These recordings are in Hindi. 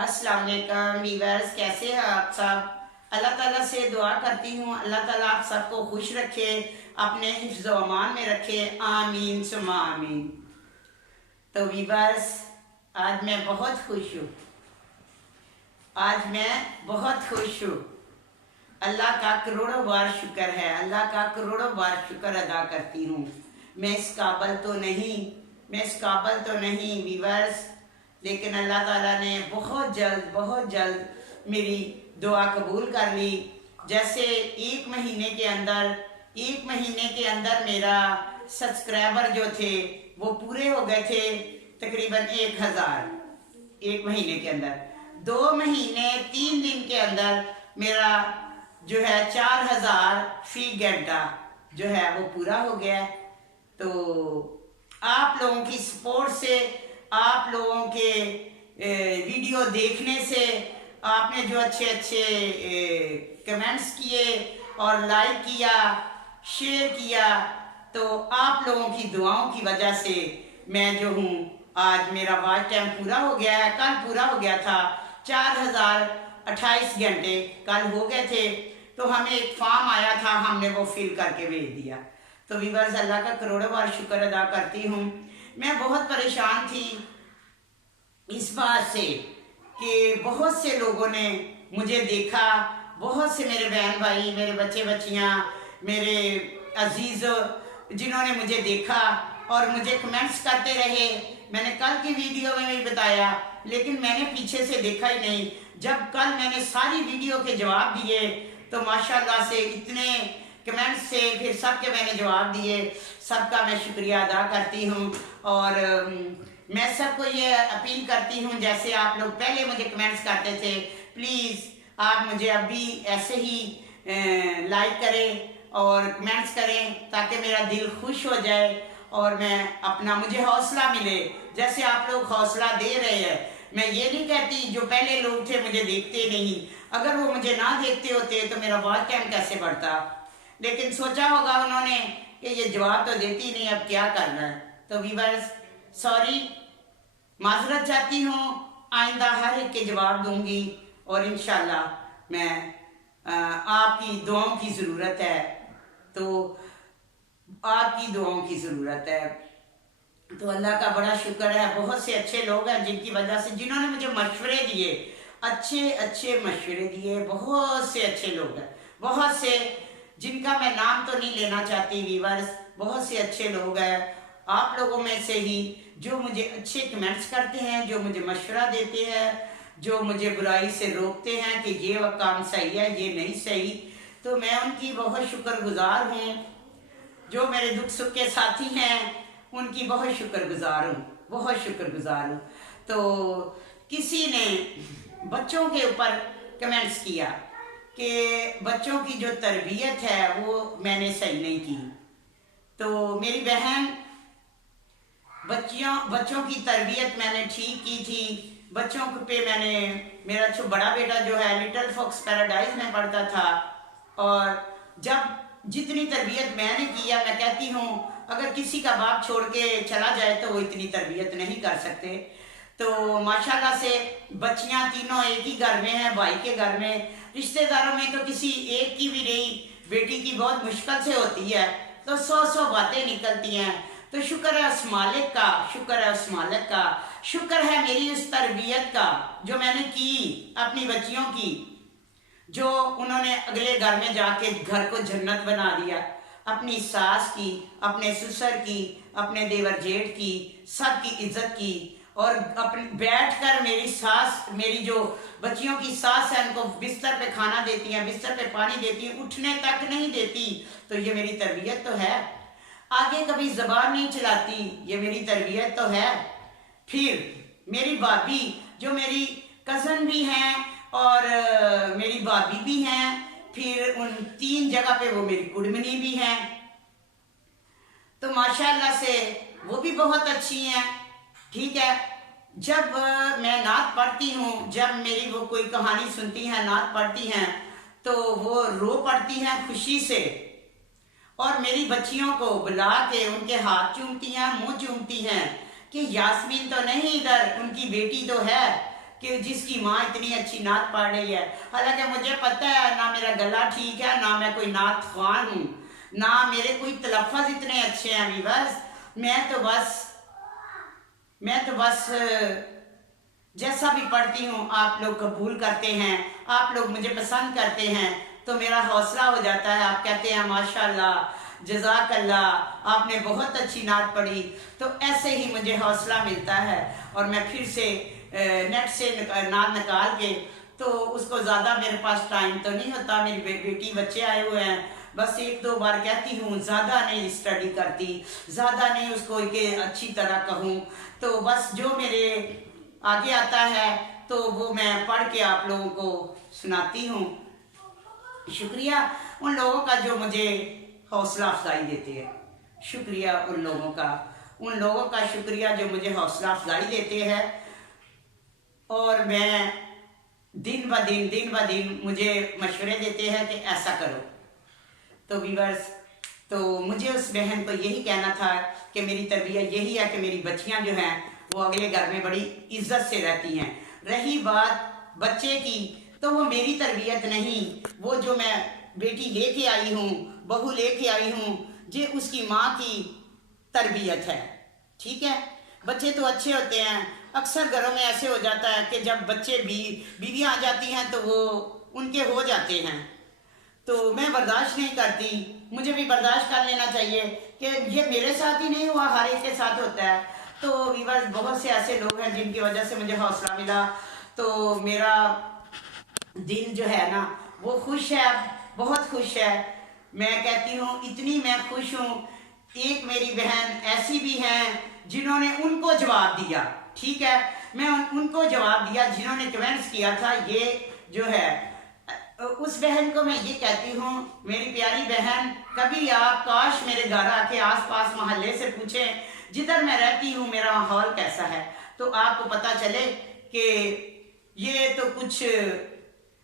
अस्सलाम वालेकुम वीवर्स, कैसे हैं आप सब। अल्लाह ताला से दुआ करती हूँ अल्लाह ताला आप सबको खुश रखे, अपने हिफ्ज़ व अमान में रखे। आमीन सुमा आमीन। तो वीवर्स, आज मैं बहुत खुश हूँ। आज मैं बहुत खुश हूँ। अल्लाह का करोड़ों बार शुक्र है, अल्लाह का करोड़ों बार शुक्र अदा करती हूँ। मैं इस काबिल तो नहीं वीवर्स, लेकिन अल्लाह ताला ने बहुत जल्द मेरी दुआ कबूल कर ली। जैसे एक महीने के अंदर मेरा सब्सक्राइबर जो थे वो पूरे हो गए थे, तकरीबन 1000 एक महीने के अंदर। 2 महीने 3 दिन के अंदर मेरा जो है 4000 फी घंटा जो है वो पूरा हो गया। तो आप लोगों की सपोर्ट से, आप लोगों के वीडियो देखने से, आपने जो अच्छे कमेंट्स किए और लाइक किया, शेयर किया, तो आप लोगों की दुआओं की वजह से मैं जो हूँ, आज मेरा वॉच टाइम पूरा हो गया है। कल पूरा हो गया था, 4028 घंटे कल हो गए थे। तो हमें एक फॉर्म आया था, हमने वो फिल करके भेज दिया। तो वीवर्स, अल्लाह का करोड़ों बार शुक्र अदा करती हूँ। मैं बहुत परेशान थी इस बात से कि बहुत से लोगों ने मुझे देखा, बहुत से मेरे बहन भाई, मेरे बच्चे बच्चियाँ, मेरे अजीज़ जिन्होंने मुझे देखा और मुझे कमेंट्स करते रहे। मैंने कल की वीडियो में भी बताया, लेकिन मैंने पीछे से देखा ही नहीं। जब कल मैंने सारी वीडियो के जवाब दिए तो माशाल्लाह से इतने कमेंट्स से फिर सबके मैंने जवाब दिए। सबका मैं शुक्रिया अदा करती हूँ। और मैं सबको ये अपील करती हूँ, जैसे आप लोग पहले मुझे कमेंट्स करते थे, प्लीज़ आप मुझे अभी ऐसे ही लाइक करें और कमेंट्स करें, ताकि मेरा दिल खुश हो जाए और मैं अपना, मुझे हौसला मिले जैसे आप लोग हौसला दे रहे हैं। मैं ये नहीं कहती जो पहले लोग थे मुझे देखते नहीं, अगर वो मुझे ना देखते होते तो मेरा वॉच टाइम कैसे बढ़ता। लेकिन सोचा होगा उन्होंने कि ये जवाब तो देती नहीं, अब क्या करना है। तो वीवर्स, सॉरी, माजरत चाहती हूँ। आइंदा हर एक के जवाब दूंगी और इंशाल्लाह मैं आपकी दुआओं की ज़रूरत है, तो आपकी दुआओं की ज़रूरत है। तो अल्लाह का बड़ा शुक्र है, बहुत से अच्छे लोग हैं जिनकी वजह से, जिन्होंने मुझे मशवरे दिए, अच्छे मशवरे दिए। बहुत से अच्छे लोग हैं, बहुत से, जिनका मैं नाम तो नहीं लेना चाहती वीवर्स। बहुत से अच्छे लोग हैं आप लोगों में से ही, जो मुझे अच्छे कमेंट्स करते हैं, जो मुझे मशवरा देते हैं, जो मुझे बुराई से रोकते हैं कि ये वह काम सही है, ये नहीं सही। तो मैं उनकी बहुत शुक्रगुजार हूँ। जो मेरे दुख सुख के साथी हैं उनकी बहुत शुक्रगुजार हूँ। तो किसी ने बच्चों के ऊपर कमेंट्स किया कि बच्चों की जो तरबियत है वो मैंने सही नहीं की। तो मेरी बहन, बच्चों की तरबियत मैंने ठीक की थी। बच्चों पे मैंने, मेरा जो बड़ा बेटा जो है लिटिल फॉक्स पैराडाइज में पढ़ता था, और जब जितनी तरबियत मैंने किया, मैं कहती हूँ अगर किसी का बाप छोड़ के चला जाए तो वो इतनी तरबियत नहीं कर सकते। तो माशाल्लाह से बच्चियाँ तीनों एक ही घर में हैं, भाई के घर में। रिश्तेदारों में तो किसी एक की भी नहीं, बेटी की बहुत मुश्किल से होती है, तो 100 बातें निकलती हैं। तो शुक्र है उस मालिक का, शुक्र है मेरी उस तरबियत का जो मैंने की अपनी बच्चियों की, जो उन्होंने अगले घर में जाके घर को जन्नत बना दिया। अपनी सास की, अपने ससुर की, अपने देवर जेठ की, सबकी इज्जत की। और अपने बैठकर मेरी सास, मेरी जो बच्चियों की सास है, उनको बिस्तर पे खाना देती हैं, बिस्तर पे पानी देती हैं, उठने तक नहीं देती। तो ये मेरी तरबियत तो है। आगे कभी जबान नहीं चलाती, ये मेरी तरबियत तो है। फिर मेरी भाभी, जो मेरी कज़न भी हैं और मेरी भाभी भी हैं, फिर उन 3 जगह पे वो मेरी कुड़मनी भी हैं। तो माशाल्लाह से वो भी बहुत अच्छी हैं। ठीक है, जब मैं नात पढ़ती हूँ, जब मेरी वो कोई कहानी सुनती हैं, नात पढ़ती हैं, तो वो रो पड़ती हैं खुशी से, और मेरी बच्चियों को बुला के उनके हाथ चूमती हैं, मुँह चूमती हैं कि यास्मीन तो नहीं इधर, उनकी बेटी तो है। कि जिसकी माँ इतनी अच्छी नात पढ़ रही है। हालांकि मुझे पता है ना मेरा गला ठीक है, ना मैं कोई नात ख्वान हूँ, ना मेरे कोई तलफ़्फ़ुज़ इतने अच्छे हैं व्यूअर्स। मैं तो बस जैसा भी पढ़ती हूँ आप लोग कबूल करते हैं, आप लोग मुझे पसंद करते हैं तो मेरा हौसला हो जाता है। आप कहते हैं माशाल्लाह, जज़ाकल्लाह, आपने बहुत अच्छी नात पढ़ी, तो ऐसे ही मुझे हौसला मिलता है और मैं फिर से नेट से नात निकाल के, तो उसको ज़्यादा मेरे पास टाइम तो नहीं होता, मेरी बेटी बच्चे आए हुए हैं, बस एक दो बार कहती हूँ, ज़्यादा नहीं स्टडी करती, ज़्यादा नहीं उसको कि अच्छी तरह कहूँ, तो बस जो मेरे आगे आता है तो वो मैं पढ़ के आप लोगों को सुनाती हूँ। शुक्रिया उन लोगों का जो मुझे हौसला अफजाई देते हैं, शुक्रिया उन लोगों का शुक्रिया जो मुझे हौसला अफजाई देते हैं। और मैं दिन ब दिन मुझे मशवरे देते हैं कि ऐसा करो। तो व्यूअर्स, तो मुझे उस बहन को यही कहना था कि मेरी तरबियत यही है कि मेरी बच्चियां जो हैं वो अगले घर में बड़ी इज्जत से रहती हैं। रही बात बच्चे की, तो वो मेरी तरबियत नहीं, वो जो मैं बेटी लेके आई हूँ, बहू लेके आई हूँ, ये उसकी माँ की तरबियत है। ठीक है, बच्चे तो अच्छे होते हैं। अक्सर घरों में ऐसे हो जाता है कि जब बच्चे बीवियाँ आ जाती हैं तो वो उनके हो जाते हैं, तो मैं बर्दाश्त नहीं करती। मुझे भी बर्दाश्त कर लेना चाहिए कि ये मेरे साथ ही नहीं हुआ, हर एक के साथ होता है। तो व्यूअर्स, बहुत से ऐसे लोग हैं जिनकी वजह से मुझे हौसला मिला, तो मेरा दिल जो है ना वो खुश है, बहुत खुश है। मैं कहती हूँ इतनी मैं खुश हूँ। एक मेरी बहन ऐसी भी हैं जिन्होंने उनको जवाब दिया, ठीक है, मैं उनको जवाब दिया जिन्होंने कमेंट्स किया था। ये जो है उस बहन को मैं ये कहती हूँ, मेरी प्यारी बहन, कभी आप काश मेरे घर आके आसपास मोहल्ले से पूछें जिधर मैं रहती हूँ मेरा माहौल कैसा है, तो आपको पता चले कि ये तो कुछ,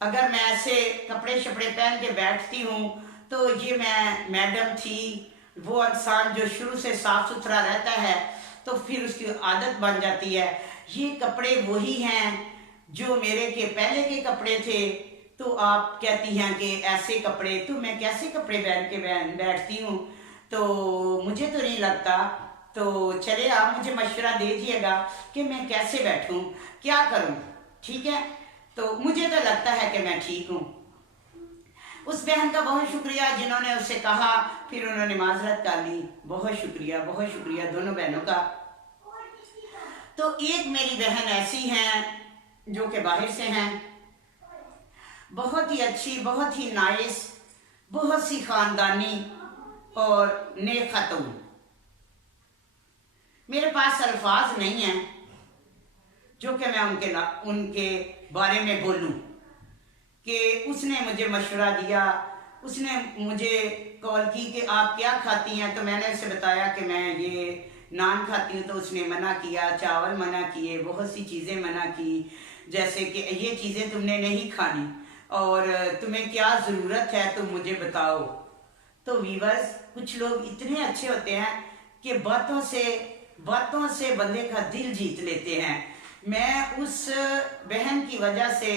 अगर मैं ऐसे कपड़े शपड़े पहन के बैठती हूँ तो ये मैं मैडम थी। वो इंसान जो शुरू से साफ सुथरा रहता है तो फिर उसकी आदत बन जाती है। ये कपड़े वही हैं जो मेरे के पहले के कपड़े थे, तो आप कहती हैं कि ऐसे कपड़े, तो मैं कैसे कपड़े पहन के बैठती हूँ, तो मुझे तो नहीं लगता। तो चले आप मुझे मशवरा दीजिएगा कि मैं कैसे बैठूं, क्या करूं, ठीक है। तो मुझे तो लगता है कि मैं ठीक हूं। उस बहन का बहुत शुक्रिया जिन्होंने उससे कहा, फिर उन्होंने माजरत कर ली। बहुत शुक्रिया दोनों बहनों का। तो एक मेरी बहन ऐसी हैं जो कि बाहर से हैं, बहुत ही अच्छी, बहुत ही नाइस, बहुत सी खानदानी और नेक खातून। मेरे पास अल्फाज नहीं हैं जो कि मैं उनके बारे में बोलूं कि उसने मुझे मशवरा दिया, उसने मुझे कॉल की कि आप क्या खाती हैं, तो मैंने उसे बताया कि मैं ये नान खाती हूँ, तो उसने मना किया, चावल मना किए, बहुत सी चीज़ें मना की, जैसे कि ये चीज़ें तुमने नहीं खानी और तुम्हें क्या ज़रूरत है तुम मुझे बताओ। तो व्यूअर्स, कुछ लोग इतने अच्छे होते हैं कि बातों से बंदे का दिल जीत लेते हैं। मैं उस बहन की वजह से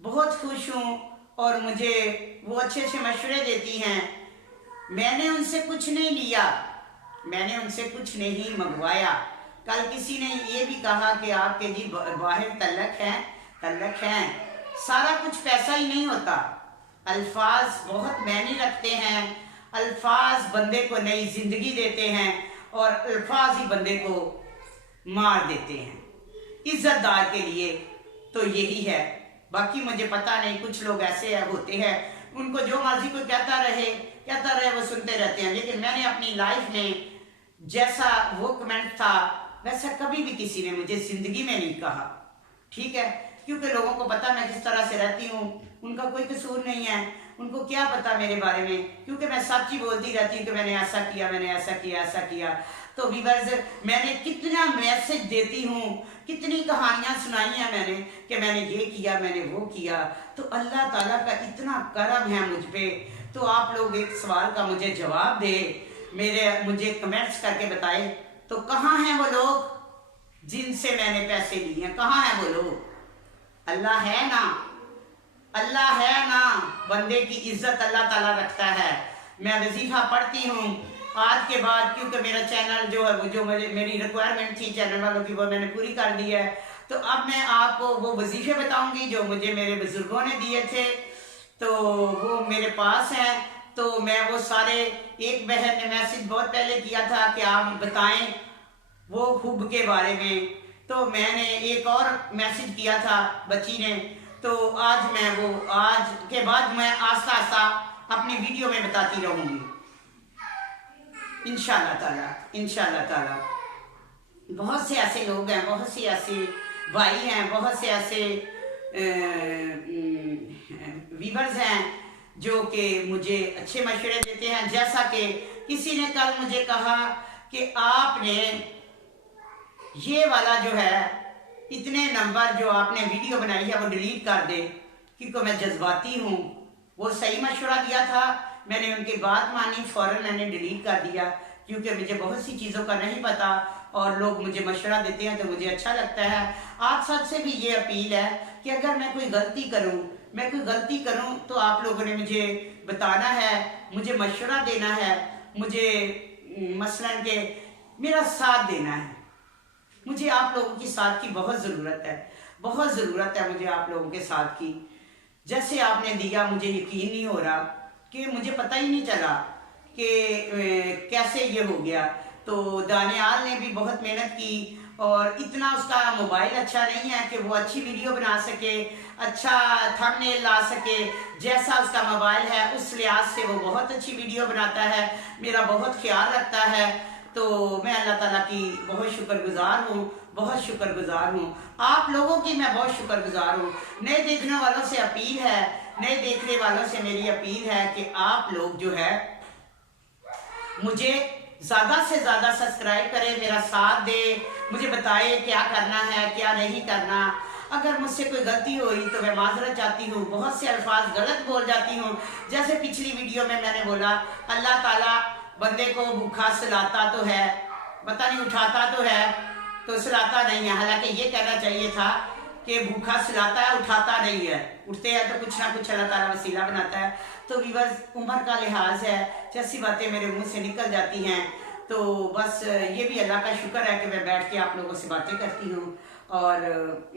बहुत खुश हूँ और मुझे वो अच्छे अच्छे मशवरे देती हैं। मैंने उनसे कुछ नहीं लिया, मैंने उनसे कुछ नहीं मंगवाया। कल किसी ने ये भी कहा कि आपके जी बाहर तलक हैं, सारा कुछ पैसा ही नहीं होता। अल्फाज बहुत मायने रखते हैं, अल्फाज बंदे को नई जिंदगी देते हैं और अल्फाज ही बंदे को मार देते हैं। इज्जतदार के लिए तो यही है, बाकी मुझे पता नहीं। कुछ लोग ऐसे होते हैं, उनको जो मर्जी कोई कहता रहे वो सुनते रहते हैं। लेकिन मैंने अपनी लाइफ में जैसा वो कमेंट था वैसा कभी भी किसी ने मुझे जिंदगी में नहीं कहा, ठीक है, क्योंकि लोगों को पता मैं किस तरह से रहती हूँ, उनका कोई कसूर नहीं है, उनको क्या पता मेरे बारे में, क्योंकि मैं सच ही बोलती रहती हूँ कि मैंने ऐसा किया। तो व्यूअर्स, मैंने कितना मैसेज देती हूँ, कितनी कहानियाँ सुनाई हैं मैंने कि मैंने ये किया, मैंने वो किया। तो अल्लाह ताला का इतना करम है मुझ पे। तो आप लोग एक सवाल का मुझे जवाब दे, मुझे कमेंट्स करके बताए, तो कहाँ हैं वो लोग जिनसे मैंने पैसे लिए हैं, कहाँ हैं वो लोग? अल्लाह है ना, अल्लाह है ना, बंदे की इज्जत अल्लाह ताला रखता है। मैं वजीफा पढ़ती हूँ आज के बाद, क्योंकि मेरा चैनल जो है वो जो मेरी रिक्वायरमेंट थी चैनल वालों की वो मैंने पूरी कर दी है। तो अब मैं आपको वो वजीफे बताऊंगी जो मुझे मेरे बुजुर्गों ने दिए थे, तो वो मेरे पास हैं। तो मैं वो सारे, एक बहन ने मैसेज बहुत पहले किया था कि आप बताएं वो हुब के बारे में, तो मैंने एक और मैसेज किया था बच्ची ने। तो आज मैं वो, आज के बाद मैं आस्ता आस्ता अपनी वीडियो में बताती रहूँगी इंशाल्लाह ताला, इंशाल्लाह ताला। बहुत से ऐसे लोग हैं, बहुत से ऐसे भाई हैं, बहुत से ऐसे वीवर्स हैं जो कि मुझे अच्छे मशवरे देते हैं। जैसा कि किसी ने कल मुझे कहा कि आपने ये वाला जो है इतने नंबर जो आपने वीडियो बनाई है वो डिलीट कर दे, क्योंकि मैं जज्बाती हूँ। वो सही मशवरा दिया था, मैंने उनकी बात मानी, फ़ौरन मैंने डिलीट कर दिया, क्योंकि मुझे बहुत सी चीज़ों का नहीं पता और लोग मुझे मशवरा देते हैं तो मुझे अच्छा लगता है। आप सबसे भी ये अपील है कि अगर मैं कोई गलती करूँ, मैं कोई गलती करूँ तो आप लोगों ने मुझे बताना है, मुझे मशवरा देना है, मुझे मसलन के मेरा साथ देना है। मुझे आप लोगों की साथ की बहुत ज़रूरत है, बहुत ज़रूरत है मुझे आप लोगों के साथ की। जैसे आपने दिया, मुझे यकीन नहीं हो रहा कि मुझे पता ही नहीं चला कि कैसे ये हो गया। तो दानियाल ने भी बहुत मेहनत की और इतना उसका मोबाइल अच्छा नहीं है कि वो अच्छी वीडियो बना सके, अच्छा थंबनेल ला सके। जैसा उसका मोबाइल है उस लिहाज से वो बहुत अच्छी वीडियो बनाता है, मेरा बहुत ख्याल रखता है। तो मैं अल्लाह ताला की बहुत शुक्रगुजार हूँ, बहुत शुक्रगुजार हूँ। आप लोगों की मैं बहुत शुक्रगुजार हूँ। नए देखने वालों से अपील है, नए देखने वालों से मेरी अपील है कि आप लोग जो है मुझे ज़्यादा से ज़्यादा सब्सक्राइब करें, मेरा साथ दे, मुझे बताए क्या करना है क्या नहीं करना। अगर मुझसे कोई गलती हुई तो मैं माजरत चाहती हूँ, बहुत से अल्फाज गलत बोल जाती हूँ। जैसे पिछली वीडियो में मैंने बोला अल्लाह ताला बंदे को भूखा सुलाता तो है, पता नहीं उठाता तो है, तो सुलाता नहीं है। हालांकि ये कहना चाहिए था कि भूखा सुलाता है, उठाता नहीं है। उठते हैं तो कुछ ना कुछ अल्लाह ताला वसीला बनाता है। तो व्यूअर्स, उम्र का लिहाज है, जैसी बातें मेरे मुंह से निकल जाती हैं। तो बस ये भी अल्लाह का शुक्र है कि मैं बैठ के आप लोगों से बातें करती हूँ और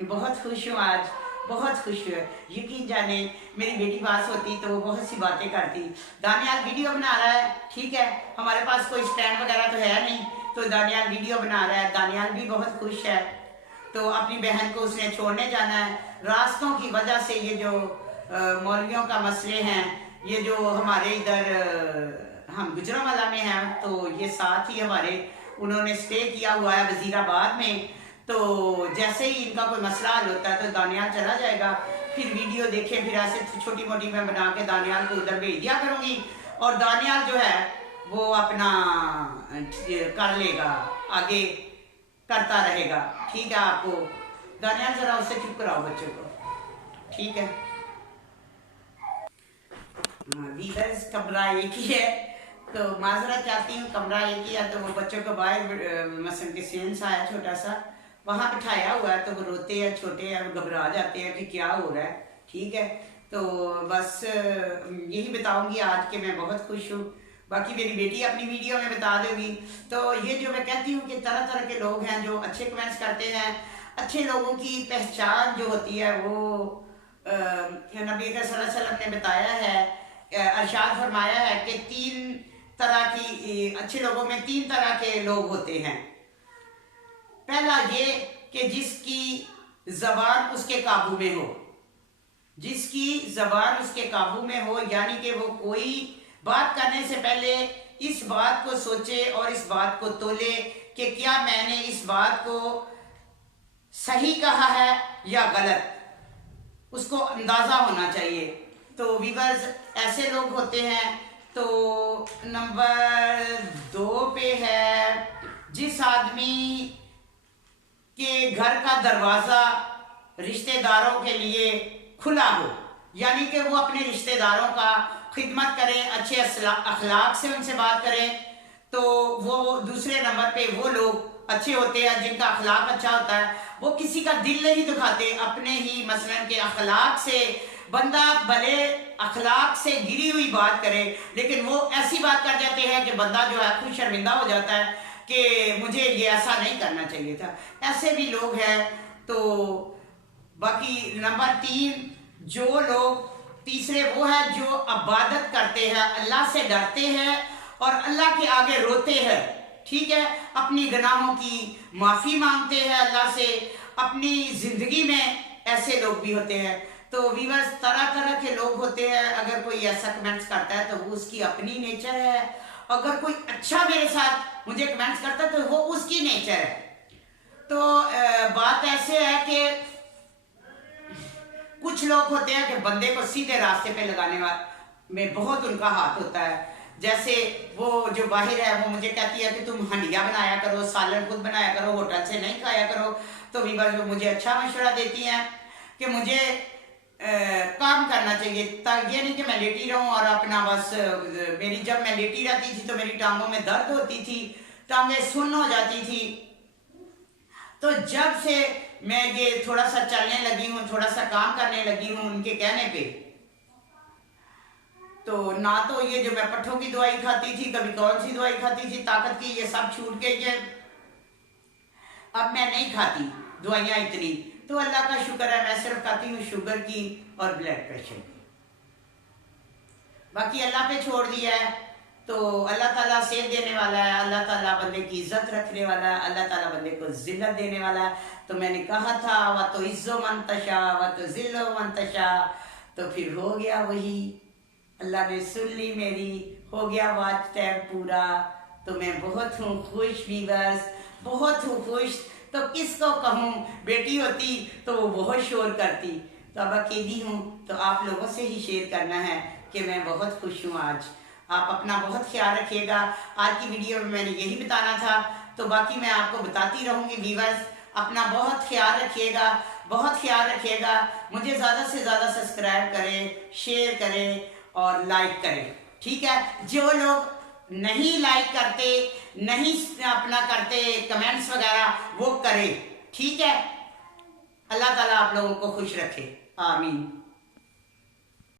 बहुत खुश हूँ आज, बहुत खुश है। यकीन जाने मेरी बेटी पास होती तो वो बहुत सी बातें करती। दानियाल वीडियो बना रहा है, ठीक है, हमारे पास कोई स्टैंड वगैरह तो है नहीं, तो दानियाल वीडियो बना रहा है। दानियाल भी बहुत खुश है। तो अपनी बहन को उसने छोड़ने जाना है। रास्तों की वजह से ये जो मौलवियों का मसले हैं, ये जो हमारे इधर हम गुजरांवाला में हैं, तो ये साथ ही हमारे उन्होंने स्टे किया हुआ है वजीराबाद में। तो जैसे ही इनका कोई मसला हल होता है तो दानियाल चला जाएगा, फिर वीडियो देखें, फिर ऐसे छोटी मोटी मैं बना के दानियाल को उधर भेज दिया करूँगी और दानियाल जो है वो अपना कर लेगा, आगे करता रहेगा। ठीक है, आपको दानियाल जरा उससे चुप कराओ बच्चों को, ठीक है। वीवर्स, कमरा एक ही है तो माजरत चाहती हूँ, कमरा एक ही है। तो वो बच्चों को बाहर मसलन के सेंस आया छोटा सा, वहाँ बिठाया हुआ है, तो वो रोते हैं, छोटे हैं, घबरा जाते हैं कि क्या हो रहा है, ठीक है। तो बस यही बताऊंगी आज के मैं बहुत खुश हूँ। बाकी मेरी बेटी अपनी वीडियो में बता देगी। तो ये जो मैं कहती हूँ कि तरह तरह के लोग हैं जो अच्छे कमेंट्स करते हैं। अच्छे लोगों की पहचान जो होती है वो नबी सल्लल्लाहु अलैहि वसल्लम ने बताया है, अरशाद फरमाया है कि 3 तरह की, अच्छे लोगों में 3 तरह के लोग होते हैं। पहला ये कि जिसकी जबान उसके काबू में हो, जिसकी जबान उसके काबू में हो, यानी कि वो कोई बात करने से पहले इस बात को सोचे और इस बात को तोले कि क्या मैंने इस बात को सही कहा है या गलत, उसको अंदाजा होना चाहिए। तो वीवर्स, ऐसे लोग होते हैं। तो नंबर 2 पे है जिस आदमी के घर का दरवाजा रिश्तेदारों के लिए खुला हो, यानी कि वो अपने रिश्तेदारों का खिदमत करें, अच्छे अखलाक से उनसे बात करें। तो वो दूसरे नंबर पे वो लोग अच्छे होते हैं, जिनका अखलाक अच्छा होता है, वो किसी का दिल नहीं दुखाते, अपने ही मसलन के अखलाक से बंदा भले अखलाक से गिरी हुई बात करे, लेकिन वो ऐसी बात कर जाते हैं कि बंदा जो है खुद शर्मिंदा हो जाता है कि मुझे ये ऐसा नहीं करना चाहिए था। ऐसे भी लोग हैं। तो बाकी नंबर 3 जो लोग, तीसरे वो है जो इबादत करते हैं, अल्लाह से डरते हैं और अल्लाह के आगे रोते हैं, ठीक है, अपनी गुनाहों की माफ़ी मांगते हैं अल्लाह से। अपनी ज़िंदगी में ऐसे लोग भी होते हैं। तो व्यूअर्स, तरह तरह के लोग होते हैं। अगर कोई ऐसा कमेंट्स करता है तो वो उसकी अपनी नेचर है, अगर कोई अच्छा मेरे साथ मुझे कमेंट्स करता है तो वो उसकी नेचर है। तो बात ऐसे है कि कुछ लोग होते हैं कि बंदे को सीधे रास्ते पे लगाने में बहुत उनका हाथ होता है। जैसे वो जो बाहर है वो मुझे कहती है कि तुम हंडिया बनाया करो, सालन खुद बनाया करो, होटल से नहीं खाया करो। तो व्यूअर्स, वो मुझे अच्छा मशवरा देती हैं कि मुझे काम करना चाहिए, ताकि ये नहीं कि मैं लेटी रहूं और अपना बस जब मैं लेटी रहती थी तो मेरी टांगों में दर्द होती थी, टांगें सुन्न हो जाती थी। तो जब से मैं ये थोड़ा सा चलने लगी हूँ, थोड़ा सा काम करने लगी हूँ उनके कहने पे, तो ना तो ये जो मैं पट्ठों की दवाई खाती थी, कभी कौन सी दवाई खाती थी ताकत की, ये सब छूट गई है। अब मैं नहीं खाती दवाइयाँ इतनी। तो अल्लाह का शुक्र है, मैं सिर्फ खाती हूँ शुगर की और ब्लड प्रेशर की, बाकी अल्लाह पे छोड़ दिया है। तो अल्लाह ताला सेहत देने वाला है, अल्लाह ताला बंदे की इज्जत रखने वाला है, अल्लाह ताला बंदे को जिल्लत देने वाला है। तो मैंने कहा था व तो इज्जो मंतशा व तो जिल्लो मंतशा, तो फिर हो गया वही, अल्लाह ने सुन ली मेरी, हो गया वॉच टाइम पूरा। तो मैं बहुत हूँ खुश व्यूअर्स, बहुत हूँ खुश। तो किसको कहूँ, बेटी होती तो वो बहुत शोर करती, तो अब अकेली हूँ तो आप लोगों से ही शेयर करना है कि मैं बहुत खुश हूँ आज। आप अपना बहुत ख्याल रखिएगा। आज की वीडियो में मैंने यही बताना था, तो बाकी मैं आपको बताती रहूँगी। व्यूअर्स, अपना बहुत ख्याल रखिएगा, बहुत ख्याल रखिएगा। मुझे ज़्यादा से ज़्यादा सब्सक्राइब करें, शेयर करें और लाइक करें, ठीक है। जो लोग नहीं लाइक करते, नहीं अपना करते कमेंट्स वगैरह, वो करें, ठीक है। अल्लाह ताला आप लोगों को खुश रखे, आमीन।